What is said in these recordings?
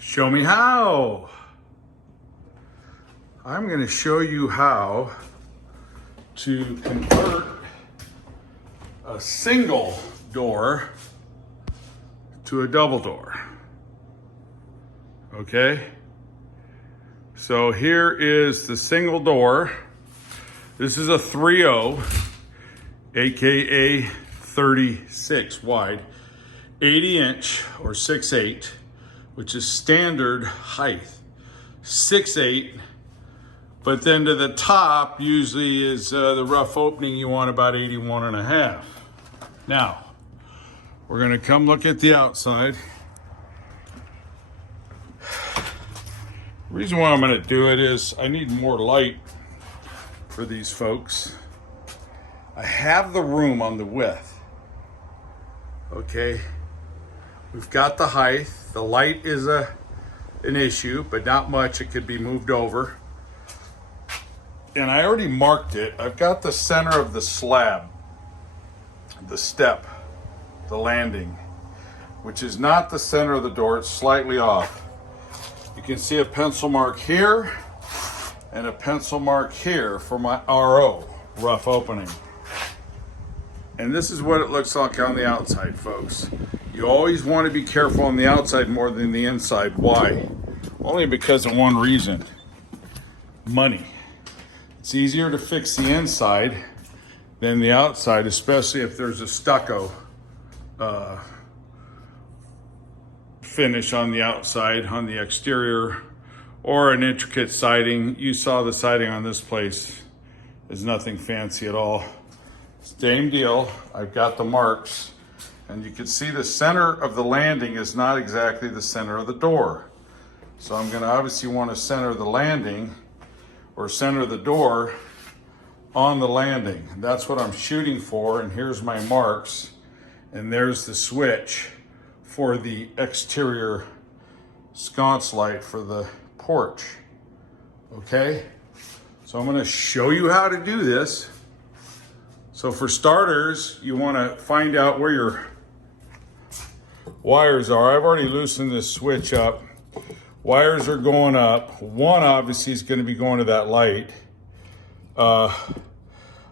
Show me how. I'm going to show you how to convert a single door to a double door. Okay? So here is the single door. This is a 3.0, aka 36 wide, 80 inch or 6'8", which is standard height. 6'8", but then to the top usually is the rough opening you want about 81.5. Now, we're gonna come look at the outside. The reason why I'm gonna do it is I need more light for these folks. I have the room on the width, okay? We've got the height. The light is an issue, but not much. It could be moved over. And I already marked it. I've got the center of the slab, the step, the landing, which is not the center of the door. It's slightly off. You can see a pencil mark here and a pencil mark here for my RO, rough opening. And this is what it looks like on the outside, folks. You always want to be careful on the outside more than the inside. Why? Only because of one reason: money. It's easier to fix the inside than the outside, especially if there's a stucco finish on the outside, on the exterior, or an intricate siding. You saw the siding on this place is nothing fancy at all. Same deal. I've got the marks. And you can see the center of the landing is not exactly the center of the door. So I'm going to obviously want to center the landing or center the door on the landing. That's what I'm shooting for. And here's my marks. And there's the switch for the exterior sconce light for the porch. Okay? So I'm going to show you how to do this. So for starters, you want to find out where your wires are. I've already loosened this switch up. Wires are going up. One obviously is going to be going to that light. I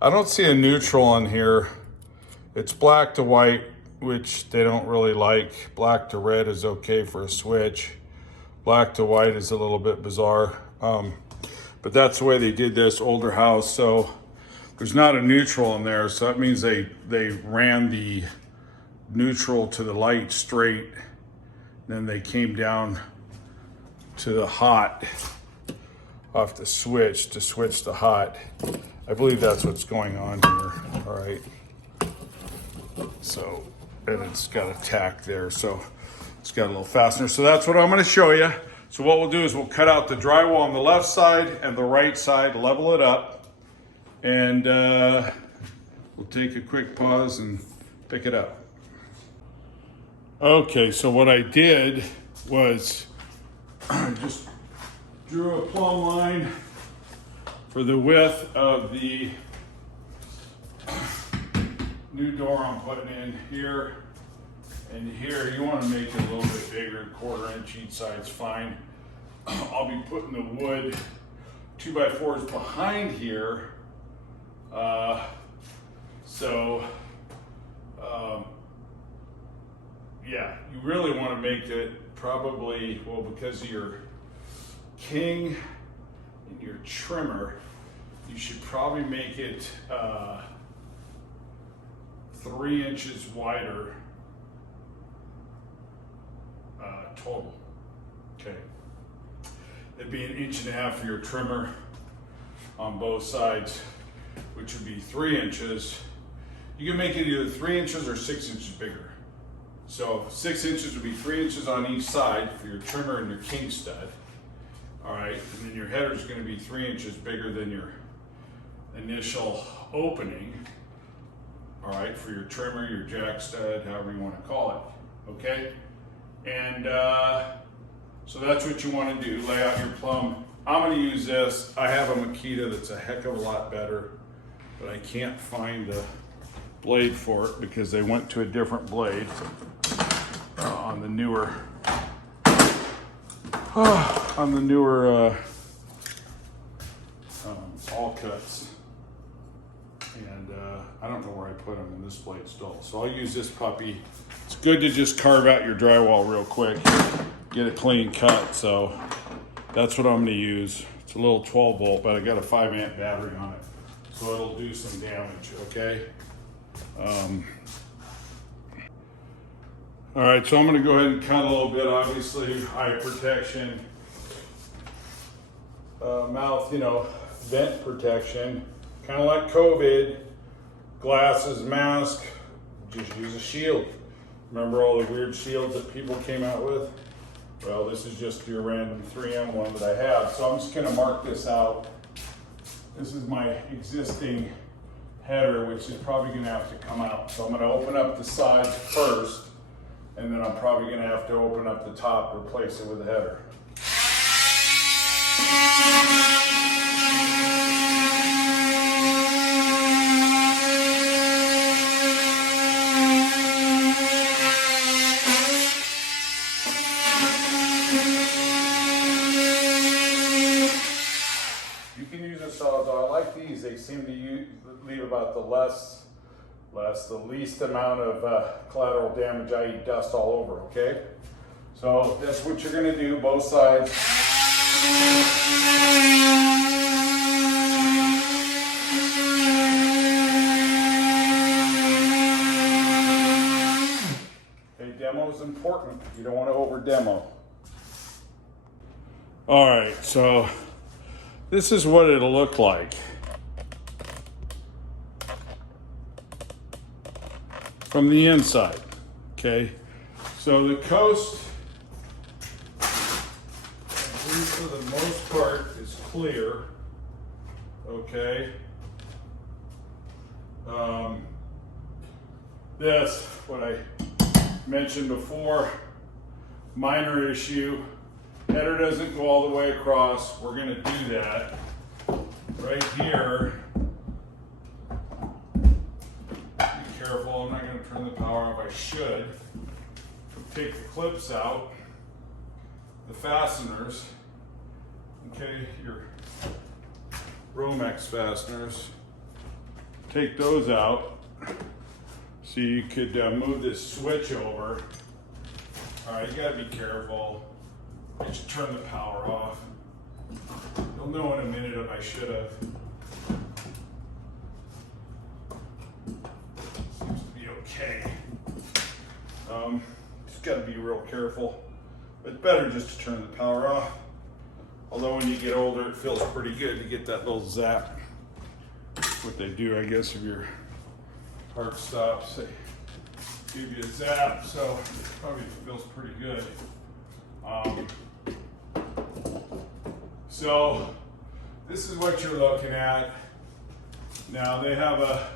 don't see a neutral on here. It's black to white, which they don't really like. Black to red is okay for a switch. Black to white is a little bit bizarre. But that's the way they did this, older house. So there's not a neutral in there. So that means they ran the neutral to the light straight, then they came down to the hot off the switch to switch to hot. I believe that's what's going on here. All right, so, and it's got a tack there, so it's got a little fastener. So that's what I'm going to show you. So what we'll do is we'll cut out the drywall on the left side and the right side, level it up, and we'll take a quick pause and pick it up. Okay, so what I did was just drew a plumb line for the width of the new door I'm putting in here and here. You want to make it a little bit bigger, 1/4 inch each side's fine. I'll be putting the wood 2x4s behind here. Yeah, you really want to make it probably, well, because of your king and your trimmer, you should probably make it 3 inches wider total. Okay. It'd be 1.5 inches for your trimmer on both sides, which would be 3 inches. You can make it either 3 inches or 6 inches bigger. So 6 inches would be 3 inches on each side for your trimmer and your king stud. All right, and then your header is going to be 3 inches bigger than your initial opening. All right, for your trimmer, your jack stud, however you want to call it. Okay, and so that's what you want to do. Lay out your plumb. I'm going to use this. I have a Makita that's a heck of a lot better, but I can't find the blade for it because they went to a different blade on the newer on the newer all cuts. And I don't know where I put them in this plate still. So I'll use this puppy. It's good to just carve out your drywall real quick, get a clean cut. So that's what I'm gonna use. It's a little 12 volt, but I got a 5 amp battery on it. So it'll do some damage, okay? All right, so I'm gonna go ahead and cut a little bit. Obviously, eye protection, mouth, vent protection. Kind of like COVID, glasses, mask, just use a shield. Remember all the weird shields that people came out with? Well, this is just your random 3M one that I have. So I'm just gonna mark this out. This is my existing header, which is probably gonna have to come out. So I'm gonna open up the sides first, and then I'm probably gonna have to open up the top, replace it with a header. They seem to leave about the least amount of collateral damage, i.e. dust all over, okay? So that's what you're gonna do, both sides. Okay, demo is important. You don't want to over demo. All right, so this is what it'll look like from the inside, okay? So the coast, for the most part, is clear, okay? This, what I mentioned before, minor issue. Header doesn't go all the way across. We're gonna do that right here. Careful, I'm not going to turn the power off. I should. Take the clips out, the fasteners, okay, your Romex fasteners. Take those out so you could move this switch over. All right, you got to be careful. I should turn the power off. You'll know in a minute if I should have. Okay. Just got to be real careful. It's better just to turn the power off. Although when you get older, it feels pretty good to get that little zap. What they do, I guess, if your heart stops, they give you a zap. So it probably feels pretty good. So this is what you're looking at. Now they have a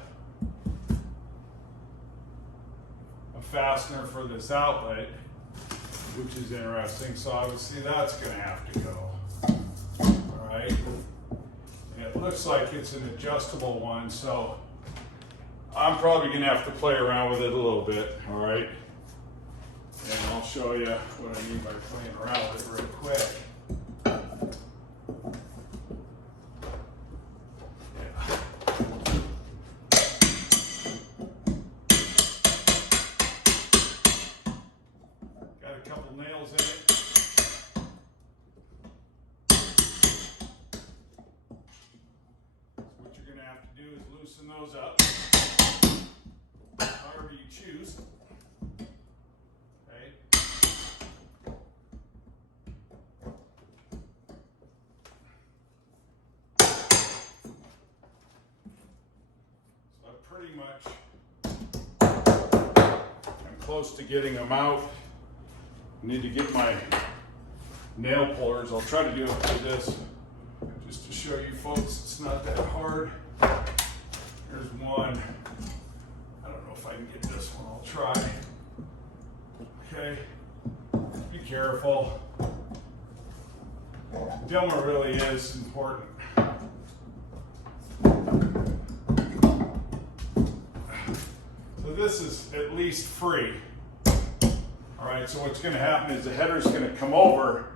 fastener for this outlet, which is interesting. So obviously that's going to have to go. All right. And it looks like it's an adjustable one, so I'm probably going to have to play around with it a little bit. All right. And I'll show you what I mean by playing around with it real quick. Loosen those up, however you choose. Okay. So pretty much, I'm close to getting them out. I need to get my nail pullers. I'll try to do it with this, just to show you folks it's not that hard. Here's one. I don't know if I can get this one. I'll try. Okay. Be careful. Demo really is important. So this is at least free. All right, so what's going to happen is the header's going to come over,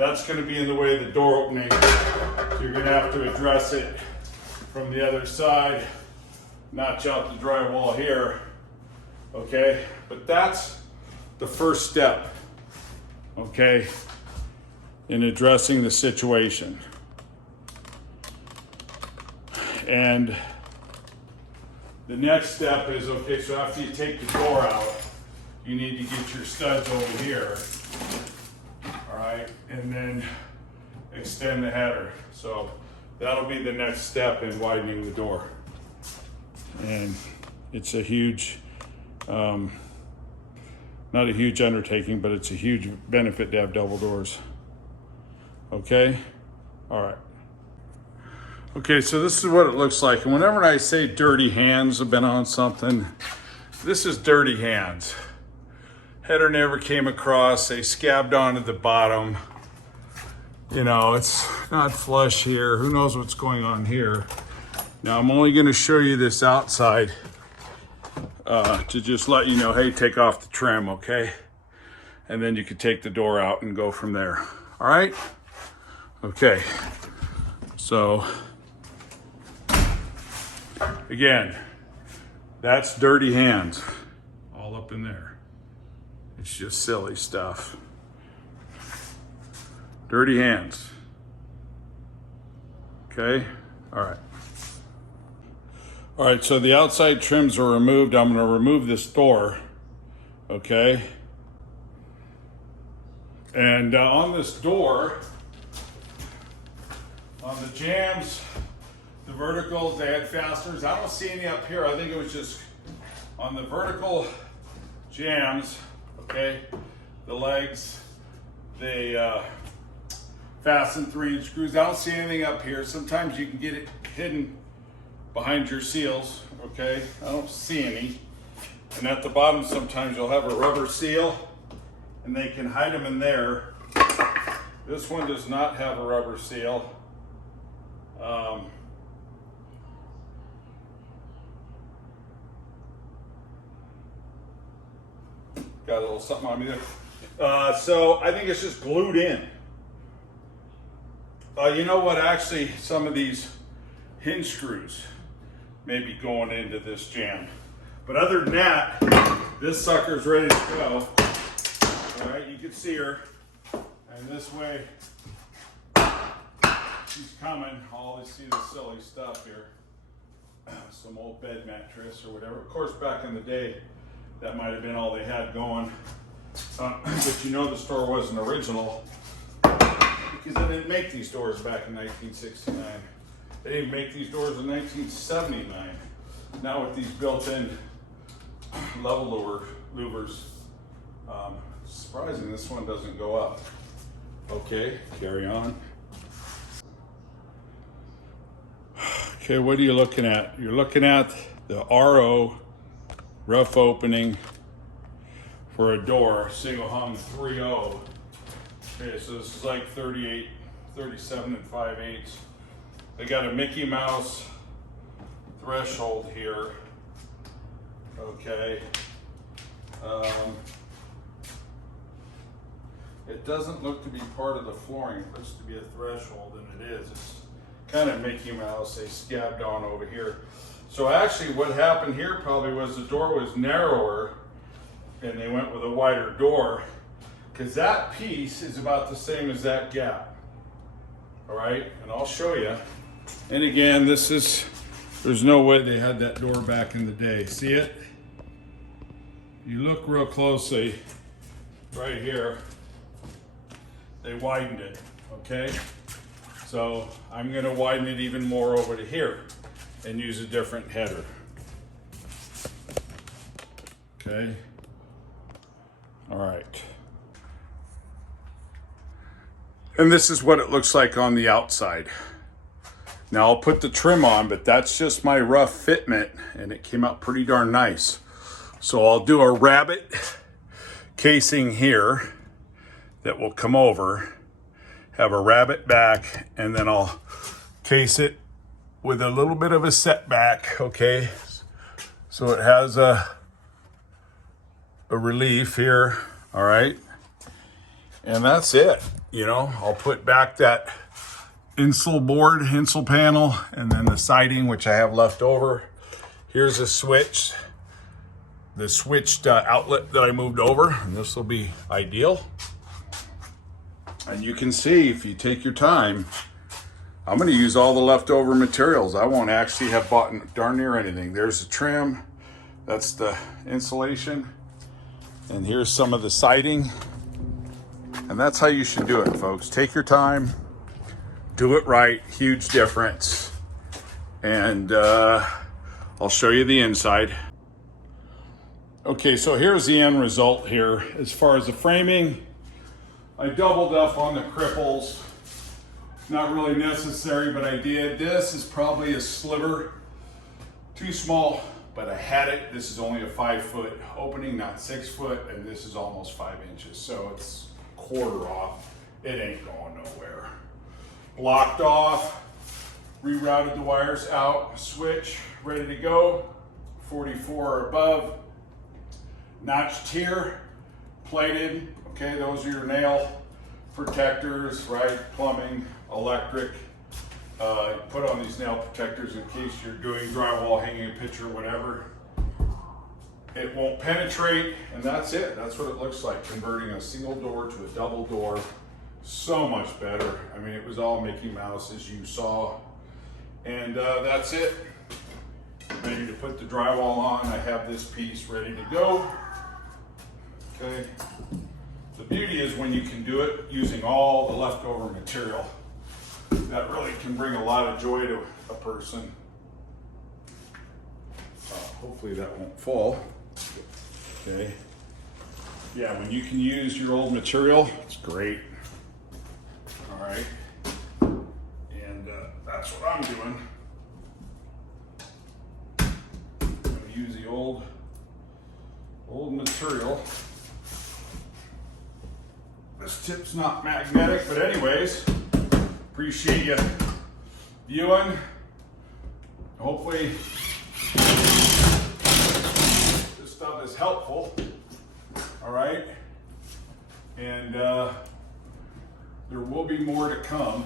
That's going to be in the way of the door opening. So you're going to have to address it from the other side, notch out the drywall here, okay? But that's the first step, okay, in addressing the situation. And the next step is, okay, so after you take the door out, you need to get your studs over here, all right, and then extend the header. So that'll be the next step in widening the door. And it's a huge, not a huge undertaking, but it's a huge benefit to have double doors. Okay, all right. Okay, so this is what it looks like. And whenever I say dirty hands have been on something, this is dirty hands. Header never came across, they scabbed onto the bottom. You know, it's not flush here. Who knows what's going on here? Now I'm only gonna show you this outside to just let you know, hey, take off the trim, okay? And then you can take the door out and go from there, all right? Okay, so again, that's dirty hands, all up in there. It's just silly stuff. Dirty hands. Okay, all right. All right, so the outside trims are removed. I'm gonna remove this door, okay? And on this door, on the jambs, the verticals, they had fasteners. I don't see any up here. I think it was just on the vertical jambs, okay? The legs, they fasten 3-inch screws. I don't see anything up here. Sometimes you can get it hidden behind your seals, okay? I don't see any. And at the bottom, sometimes you'll have a rubber seal and they can hide them in there. This one does not have a rubber seal. Got a little something on me there. So I think it's just glued in. You know what, actually some of these hinge screws may be going into this jamb. But other than that, this sucker's ready to go. All right, you can see her. And this way, she's coming. I'll always see the silly stuff here. Some old bed mattress or whatever. Of course, back in the day, that might have been all they had going. But you know the store wasn't original because they didn't make these doors back in 1969. They didn't make these doors in 1979. Now with these built-in level louvers, surprising this one doesn't go up. Okay, carry on. Okay, what are you looking at? You're looking at the RO rough opening for a door, single hung 3/0. Okay, so this is like 38, 37 and 5/8. They got a Mickey Mouse threshold here. Okay. It doesn't look to be part of the flooring. It looks to be a threshold, and it is. It's kind of Mickey Mouse. They scabbed on over here. So actually what happened here probably was the door was narrower and they went with a wider door because that piece is about the same as that gap. All right, and I'll show you. And again, there's no way they had that door back in the day. See it? You look real closely right here. They widened it, okay? So I'm gonna widen it even more over to here and use a different header. Okay. All right. And this is what it looks like on the outside. Now I'll put the trim on, but that's just my rough fitment and it came out pretty darn nice. So I'll do a rabbet casing here that will come over, have a rabbet back, and then I'll case it with a little bit of a setback, okay? So it has a relief here, all right? And that's it. you know, I'll put back that insule board, insule panel, and then the siding, which I have left over. Here's a switch, the switched outlet that I moved over, and this will be ideal. And you can see, if you take your time, I'm going to use all the leftover materials. I won't actually have bought darn near anything. There's the trim, that's the insulation, and here's some of the siding. And that's how you should do it, folks. Take your time, do it right, huge difference. And I'll show you the inside. Okay, so here's the end result here. As far as the framing, I doubled up on the cripples. Not really necessary, but I did. This is probably a sliver, too small, but I had it. This is only a 5-foot opening, not 6 foot, and this is almost 5 inches, so it's quarter off. It ain't going nowhere. Blocked off, rerouted the wires out, switch, ready to go, 44 or above. Notched here, plated, okay, those are your nail protectors, right? Plumbing, electric. Put on these nail protectors in case you're doing drywall, hanging a picture, whatever. It won't penetrate, and that's it. That's what it looks like, converting a single door to a double door. So much better. I mean, it was all Mickey Mouse, as you saw. And that's it. Ready to put the drywall on. I have this piece ready to go. Okay. The beauty is when you can do it using all the leftover material. That really can bring a lot of joy to a person. Hopefully that won't fall. Okay. Yeah, when you can use your old material, it's great. All right. And that's what I'm doing. I'm going to use the old material. This tip's not magnetic, but anyways, appreciate you viewing. Hopefully this stuff is helpful. All right. And there will be more to come.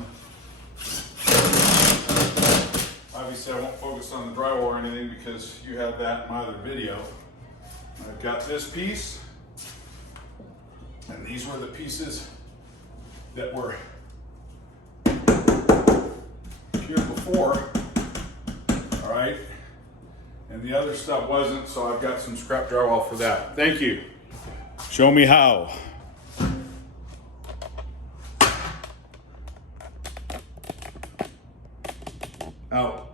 Obviously, I won't focus on the drywall or anything because you have that in my other video. I've got this piece. And these were the pieces that were here before, all right? And the other stuff wasn't, so I've got some scrap drywall for that. Thank you. Show me how. Out.